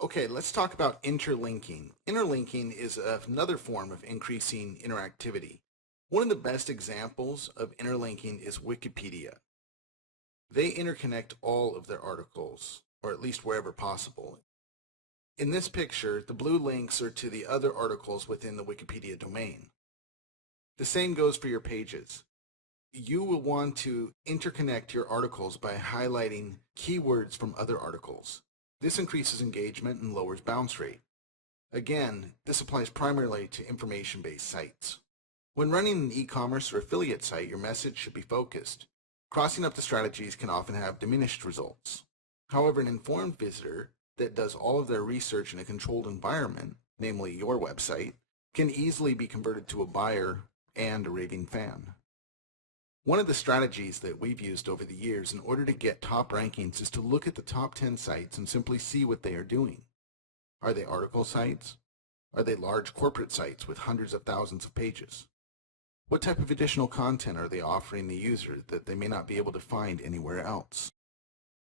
Okay, let's talk about interlinking. Interlinking is another form of increasing interactivity. One of the best examples of interlinking is Wikipedia. They interconnect all of their articles, or at least wherever possible. In this picture, the blue links are to the other articles within the Wikipedia domain. The same goes for your pages. You will want to interconnect your articles by highlighting keywords from other articles. This increases engagement and lowers bounce rate. Again, this applies primarily to information-based sites. When running an e-commerce or affiliate site, your message should be focused. Crossing up the strategies can often have diminished results. However, an informed visitor that does all of their research in a controlled environment, namely your website, can easily be converted to a buyer and a raving fan. One of the strategies that we've used over the years in order to get top rankings is to look at the top 10 sites and simply see what they are doing. Are they article sites? Are they large corporate sites with hundreds of thousands of pages? What type of additional content are they offering the user that they may not be able to find anywhere else?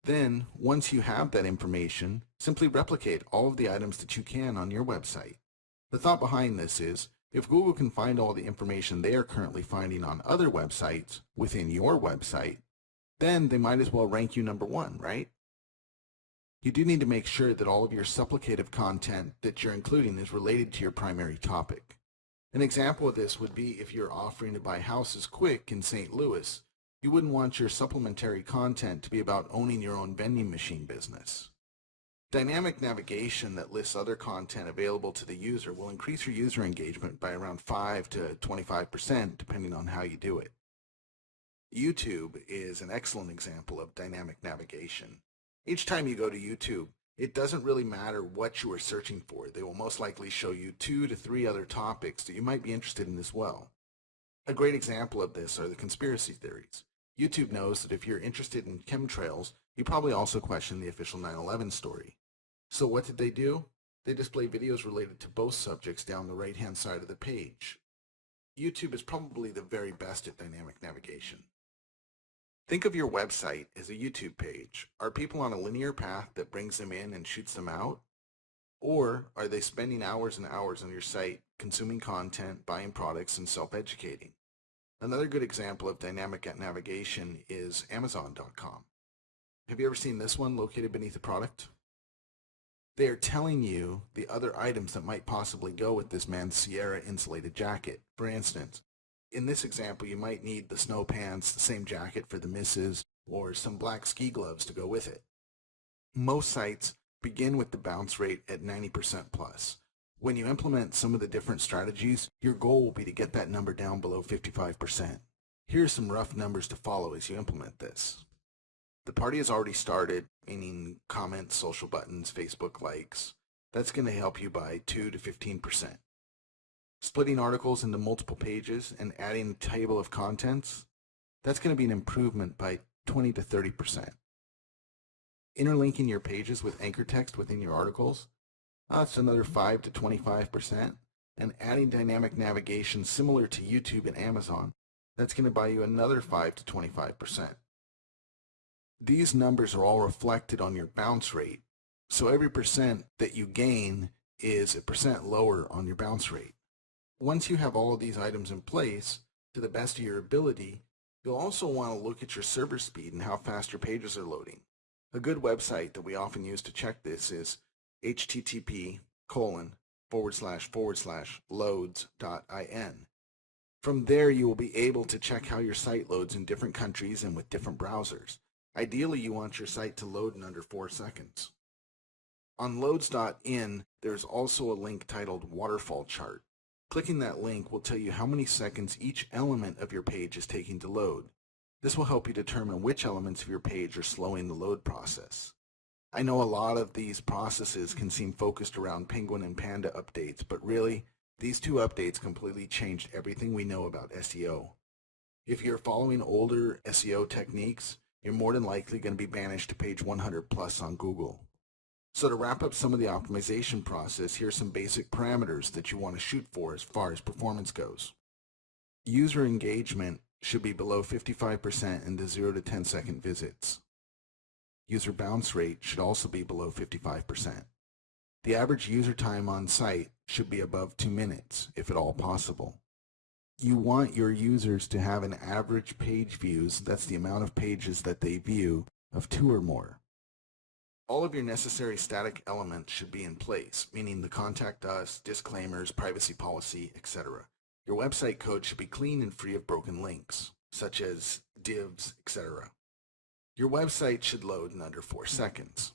Then, once you have that information, simply replicate all of the items that you can on your website. The thought behind this is, if Google can find all the information they are currently finding on other websites within your website, then they might as well rank you number one, right? You do need to make sure that all of your supplicative content that you're including is related to your primary topic. An example of this would be if you're offering to buy houses quick in St. Louis, you wouldn't want your supplementary content to be about owning your own vending machine business. Dynamic navigation that lists other content available to the user will increase your user engagement by around 5 to 25% depending on how you do it. YouTube is an excellent example of dynamic navigation. Each time you go to YouTube, it doesn't really matter what you are searching for. They will most likely show you 2 to 3 other topics that you might be interested in as well. A great example of this are the conspiracy theories. YouTube knows that if you're interested in chemtrails, you probably also question the official 9/11 story. So what did they do? They display videos related to both subjects down the right-hand side of the page. YouTube is probably the very best at dynamic navigation. Think of your website as a YouTube page. Are people on a linear path that brings them in and shoots them out? Or are they spending hours and hours on your site consuming content, buying products, and self-educating? Another good example of dynamic navigation is Amazon.com. Have you ever seen this one located beneath a product? They are telling you the other items that might possibly go with this man's Sierra insulated jacket. For instance, in this example, you might need the snow pants, the same jacket for the missus, or some black ski gloves to go with it. Most sites begin with the bounce rate at 90% plus. When you implement some of the different strategies, your goal will be to get that number down below 55%. Here are some rough numbers to follow as you implement this. The party has already started, meaning comments, social buttons, Facebook likes. That's going to help you by 2 to 15%. Splitting articles into multiple pages and adding a table of contents, that's going to be an improvement by 20 to 30%. Interlinking your pages with anchor text within your articles, that's another 5 to 25%. And adding dynamic navigation similar to YouTube and Amazon, that's going to buy you another 5 to 25%. These numbers are all reflected on your bounce rate, so every percent that you gain is a percent lower on your bounce rate. Once you have all of these items in place, to the best of your ability, you'll also want to look at your server speed and how fast your pages are loading. A good website that we often use to check this is http://loads.in. From there, you will be able to check how your site loads in different countries and with different browsers. Ideally, you want your site to load in under 4 seconds. On loads.in, there's also a link titled Waterfall Chart. Clicking that link will tell you how many seconds each element of your page is taking to load. This will help you determine which elements of your page are slowing the load process. I know a lot of these processes can seem focused around Penguin and Panda updates, but really, these 2 updates completely changed everything we know about SEO. If you're following older SEO techniques, you're more than likely going to be banished to page 100 plus on Google. So to wrap up some of the optimization process, here's some basic parameters that you want to shoot for as far as performance goes. User engagement should be below 55% in the 0 to 10 second visits. User bounce rate should also be below 55%. The average user time on site should be above 2 minutes, if at all possible. You want your users to have an average page views, that's the amount of pages that they view, of 2 or more. All of your necessary static elements should be in place, meaning the contact us, disclaimers, privacy policy, etc. Your website code should be clean and free of broken links, such as divs, etc. Your website should load in under 4 seconds.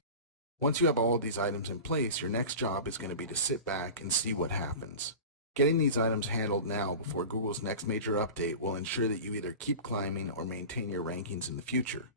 Once you have all of these items in place, your next job is going to be to sit back and see what happens. Getting these items handled now before Google's next major update will ensure that you either keep climbing or maintain your rankings in the future.